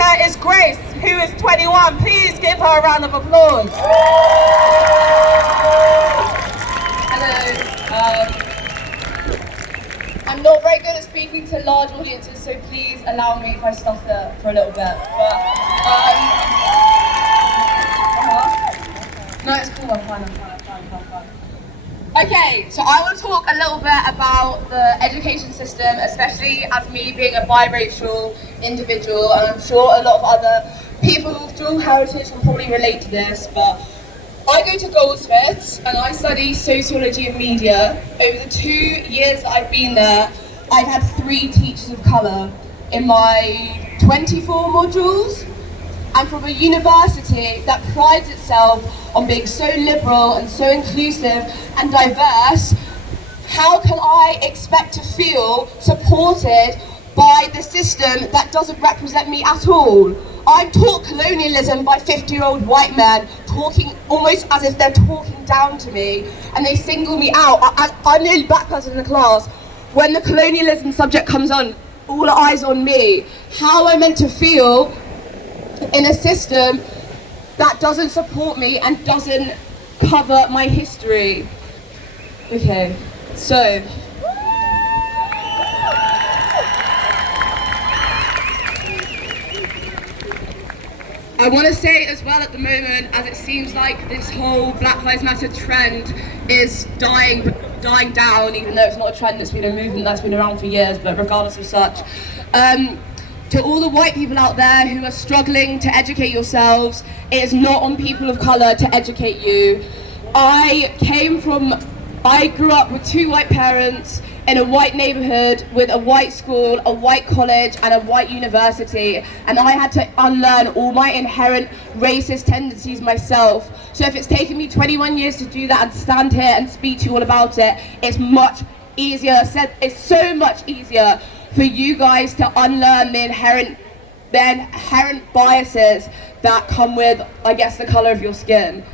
speaker is Grace, who is 21. Please give her a round of applause. Hello. I'm not very good at speaking to large audiences, so please allow me if I stutter for a little bit. No, it's cool, I'm fine. Okay, so I want to talk a little bit about the education system, especially as me being a biracial individual, and I'm sure a lot of other people with dual heritage will probably relate to this, but I go to Goldsmiths and I study sociology and media. Over the 2 years that I've been there, I've had 3 teachers of colour in my 24 modules. And from a university that prides itself on being so liberal and so inclusive and diverse, how can I expect to feel supported by the system that doesn't represent me at all? I'm taught colonialism by 50-year-old white men, talking almost as if they're talking down to me, and they single me out. I'm the only black person in the class. When the colonialism subject comes on, all eyes on me. How am I meant to feel in a system that doesn't support me and doesn't cover my history? Okay, so I want to say as well at the moment, as it seems like this whole Black Lives Matter trend is dying down, even though it's not a trend, it's been a movement that's been around for years, but regardless of such. To all the white people out there who are struggling to educate yourselves, it is not on people of colour to educate you. I grew up with 2 white parents in a white neighbourhood with a white school, a white college and a white university, and I had to unlearn all my inherent racist tendencies myself. So if it's taken me 21 years to do that and stand here and speak to you all about it, it's much easier. It's so much easier for you guys to unlearn the inherent biases that come with, I guess, the colour of your skin.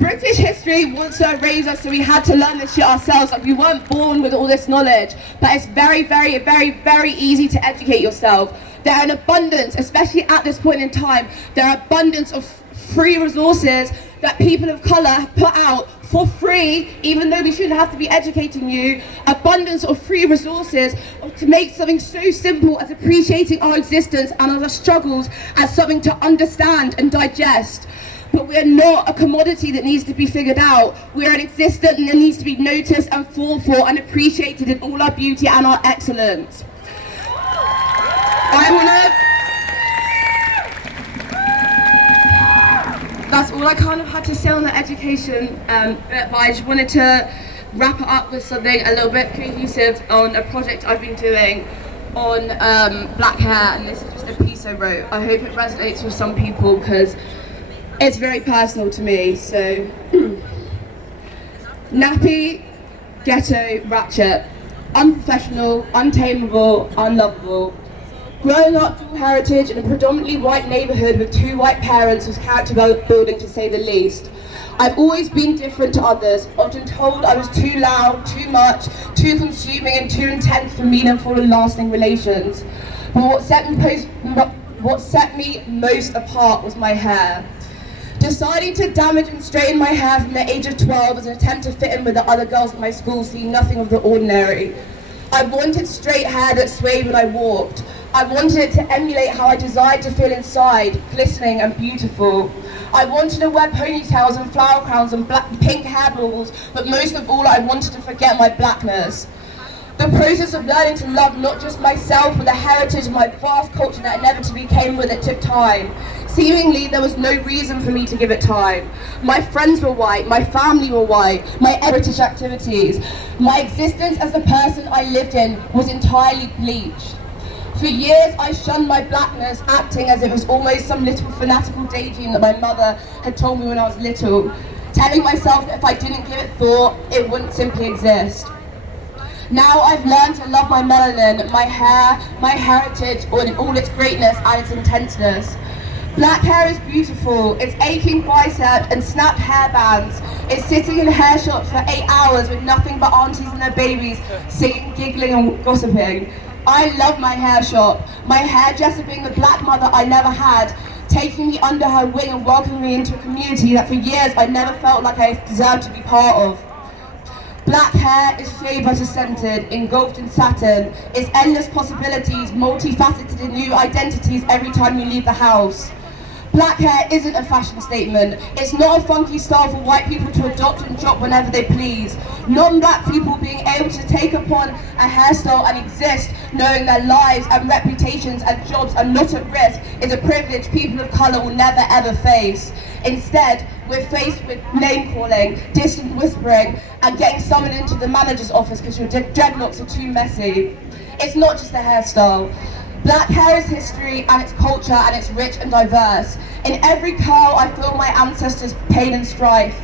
British history wants to erase us, so we had to learn this shit ourselves. Like, we weren't born with all this knowledge, but it's very, very, very, very easy to educate yourself. There are an abundance, especially at this point in time, there are abundance of free resources that people of colour have put out for free, even though we shouldn't have to be educating you. Abundance of free resources to make something so simple as appreciating our existence and our struggles as something to understand and digest. But we're not a commodity that needs to be figured out. We're an existence that needs to be noticed and fought for and appreciated in all our beauty and our excellence. That's all I kind of had to say on the education bit, but I just wanted to wrap it up with something a little bit cohesive on a project I've been doing on black hair, and this is just a piece I wrote. I hope it resonates with some people because it's very personal to me. So, nappy, ghetto, ratchet, unprofessional, untamable, unlovable. Growing up dual heritage in a predominantly white neighbourhood with 2 white parents was character building, to say the least. I've always been different to others, often told I was too loud, too much, too consuming and too intense for meaningful and lasting relations. But what set me most apart was my hair. Deciding to damage and straighten my hair from the age of 12 as an attempt to fit in with the other girls at my school seemed nothing of the ordinary. I wanted straight hair that swayed when I walked. I wanted it to emulate how I desired to feel inside, glistening and beautiful. I wanted to wear ponytails and flower crowns and pink hairballs, but most of all I wanted to forget my blackness. The process of learning to love not just myself but the heritage of my vast culture that inevitably came with it took time. Seemingly there was no reason for me to give it time. My friends were white, my family were white, my British activities. My existence as the person I lived in was entirely bleached. For years I shunned my blackness, acting as if it was almost some little fanatical daydream that my mother had told me when I was little, telling myself that if I didn't give it thought, it wouldn't simply exist. Now I've learned to love my melanin, my hair, my heritage, in all its greatness and its intenseness. Black hair is beautiful, it's aching biceps and snapped hairbands. It's sitting in hair shops for 8 hours with nothing but aunties and their babies singing, giggling and gossiping. I love my hair shop, my hairdresser being the black mother I never had, taking me under her wing and welcoming me into a community that for years I never felt like I deserved to be part of. Black hair is shea butter scented, engulfed in satin. It's endless possibilities, multifaceted in new identities every time you leave the house. Black hair isn't a fashion statement. It's not a funky style for white people to adopt and drop whenever they please. Non-black people being able to take upon a hairstyle and exist knowing their lives and reputations and jobs are not at risk is a privilege people of colour will never ever face. Instead, we're faced with name calling, distant whispering, and getting summoned into the manager's office because your dreadlocks are too messy. It's not just a hairstyle. Black hair is history and it's culture and it's rich and diverse. In every curl I feel my ancestors' pain and strife.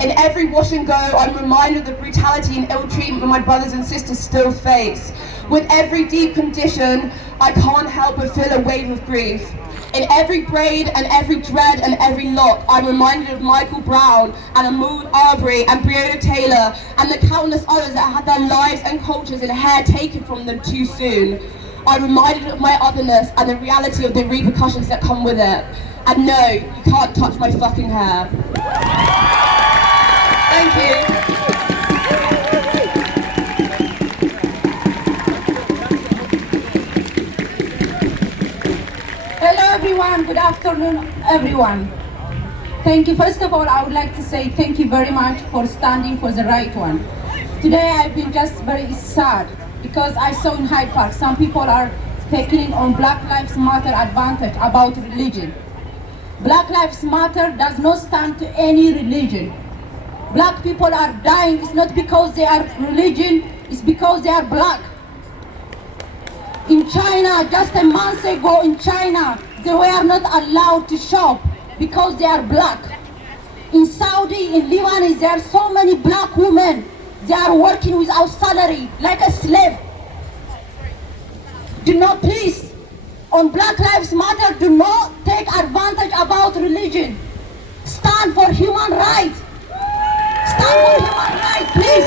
In every wash and go I'm reminded of the brutality and ill treatment my brothers and sisters still face. With every deep condition I can't help but feel a wave of grief. In every braid and every dread and every lock, I'm reminded of Michael Brown and Ahmaud Arbery and Breonna Taylor and the countless others that had their lives and cultures and hair taken from them too soon. I'm reminded of my otherness and the reality of the repercussions that come with it. And no, you can't touch my fucking hair. Thank you. Hello everyone, good afternoon everyone. Thank you. First of all, I would like to say thank you very much for standing for the right one. Today I've been just very sad because I saw in Hyde Park some people are taking on Black Lives Matter advantage about religion. Black Lives Matter does not stand to any religion. Black people are dying, it's not because they are religion, it's because they are black. In China, just a month ago in China, they were not allowed to shop because they are black. In Saudi, in Lebanon, there are so many black women. They are working without salary, like a slave. Do not please, on Black Lives Matter, do not take advantage about religion. Stand for human rights. Stand for human rights, please.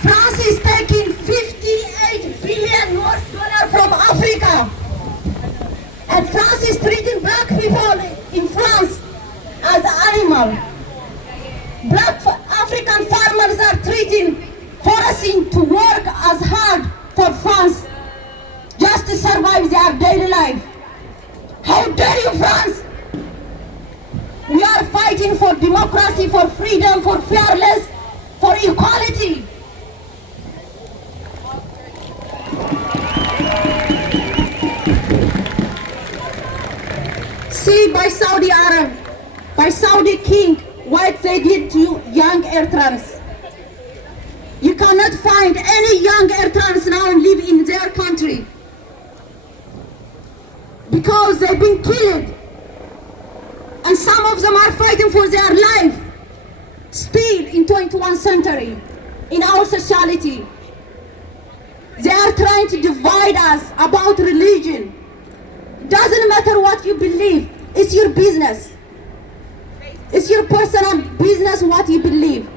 France is taking 58 billion US dollars from Africa. And France is treating black people in France as animals. Black African farmers are forcing to work as hard for France just to survive their daily life. How dare you, France? We are fighting for democracy, for freedom, for fairness, for equality. See by Saudi Arab, by Saudi king, what they did to young Eritreans. You cannot find any young Eritreans now live in their country because they've been killed, and some of them are fighting for their life. Still in 21st century, in our society, they are trying to divide us about religion. Doesn't matter what you believe, it's your business. It's your personal business what you believe.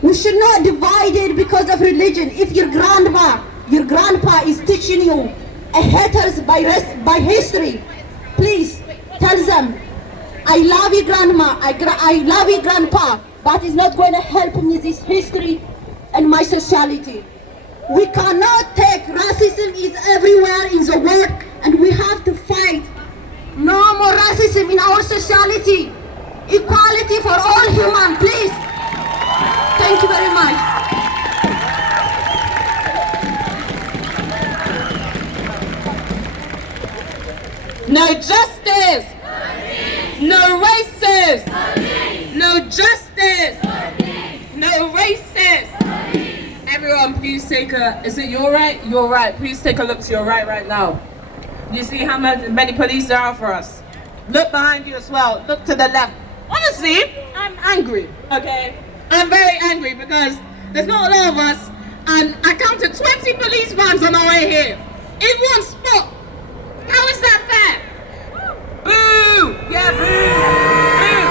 We should not divide it because of religion. If your grandpa is teaching you a haters by history, please tell them, I love you grandma, I love you grandpa, but it's not going to help me this history and my society. We cannot take racism is everywhere in the world and we have to fight. No more racism in our society. Equality for all human, please. Thank you very much. No justice. No racist. No justice. No racist. Everyone, please take is it your right? Your right. Please take a look to your right now. You see how many police there are for us? Look behind you as well. Look to the left. Honestly, I'm angry, okay? I'm very angry because there's not a lot of us, and I counted 20 police vans on our way here in one spot. How is that fair? Boo! Yeah, boo! Boo!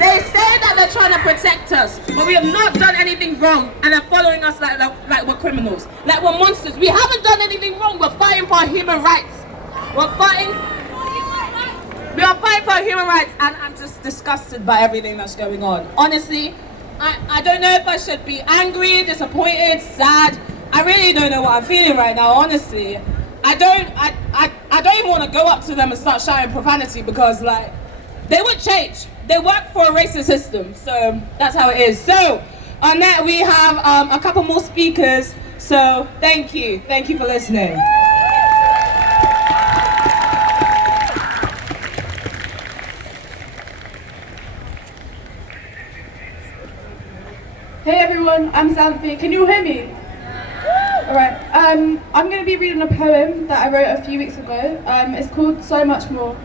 They say that they're trying to protect us, but we have not done anything wrong, and they're following us like we're criminals, like we're monsters. We haven't done anything wrong. We're fighting for our human rights. We are fighting for our human rights, and I'm just disgusted by everything that's going on. Honestly, I don't know if I should be angry, disappointed, sad. I really don't know what I'm feeling right now, honestly. I don't even want to go up to them and start shouting profanity, because like, they would change. They work for a racist system, so that's how it is. So on that, we have a couple more speakers, so thank you for listening. Hey everyone, I'm Xanthi. Can you all hear me? Alright, I'm going to be reading a poem that I wrote a few weeks ago. It's called So Much More,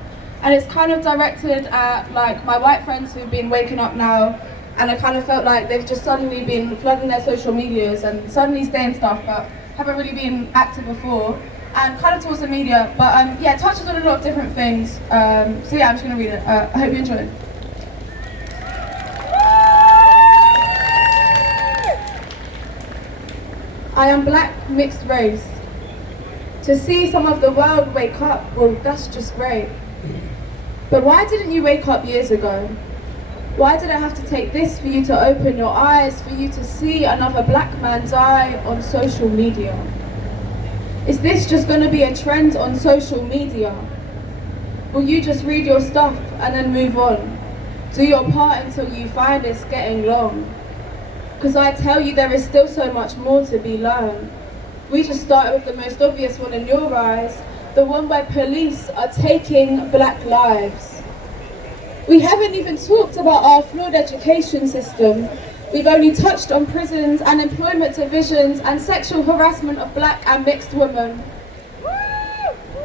and it's kind of directed at like my white friends who've been waking up now, and I kind of felt like they've just suddenly been flooding their social medias and suddenly saying stuff but haven't really been active before, and kind of towards the media, but yeah, it touches on a lot of different things. So yeah, I'm just going to read it. I hope you enjoy it. I am black, mixed race. To see some of the world wake up, well, that's just great. But why didn't you wake up years ago? Why did I have to take this for you to open your eyes, for you to see another black man's eye on social media? Is this just going to be a trend on social media? Will you just read your stuff and then move on? Do your part until you find it's getting long? Because I tell you, there is still so much more to be learned. We just started with the most obvious one in your eyes, the one where police are taking black lives. We haven't even talked about our flawed education system. We've only touched on prisons and employment divisions and sexual harassment of black and mixed women.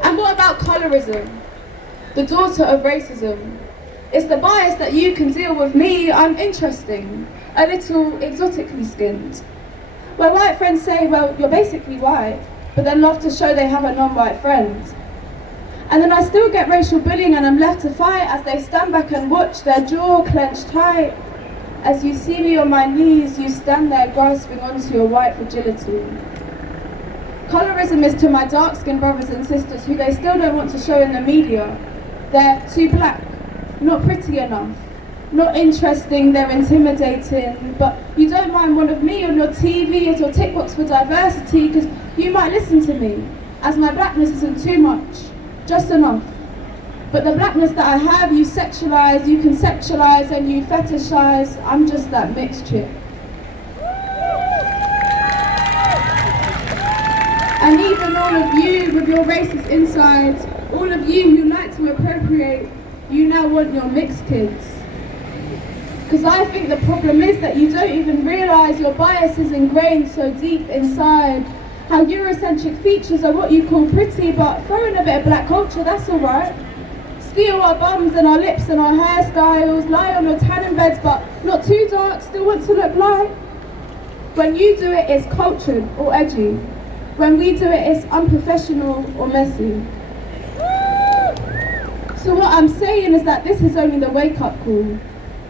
And what about colorism? The daughter of racism. It's the bias that you can deal with me, I'm interesting. A little exotically skinned. Where white friends say, well, you're basically white, but then love to show they have a non-white friend. And then I still get racial bullying and I'm left to fight as they stand back and watch, their jaw clenched tight. As you see me on my knees, you stand there grasping onto your white fragility. Colorism is to my dark-skinned brothers and sisters who they still don't want to show in the media. They're too black, not pretty enough. Not interesting, they're intimidating, but you don't mind one of me on your TV as your tick box for diversity, because you might listen to me, as my blackness isn't too much, just enough. But the blackness that I have, you sexualize, you conceptualize, and you fetishize. I'm just that mixed chick. And even all of you with your racist insides, all of you who like to appropriate, you now want your mixed kids. Because I think the problem is that you don't even realise your bias is ingrained so deep inside. How Eurocentric features are what you call pretty, but throw in a bit of black culture, that's alright. Steal our bums and our lips and our hairstyles, lie on our tanning beds, but not too dark, still want to look light. When you do it, it's cultured or edgy. When we do it, it's unprofessional or messy. So what I'm saying is that this is only the wake-up call.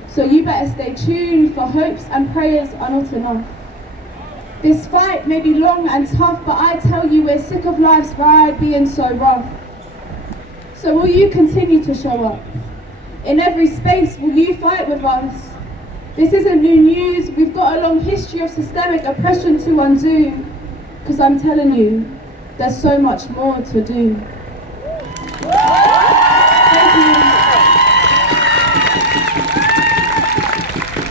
So you better stay tuned, for hopes and prayers are not enough. This fight may be long and tough, but I tell you we're sick of life's ride being so rough. So will you continue to show up? In every space, will you fight with us? This isn't new news, we've got a long history of systemic oppression to undo. Because I'm telling you, there's so much more to do. Thank you.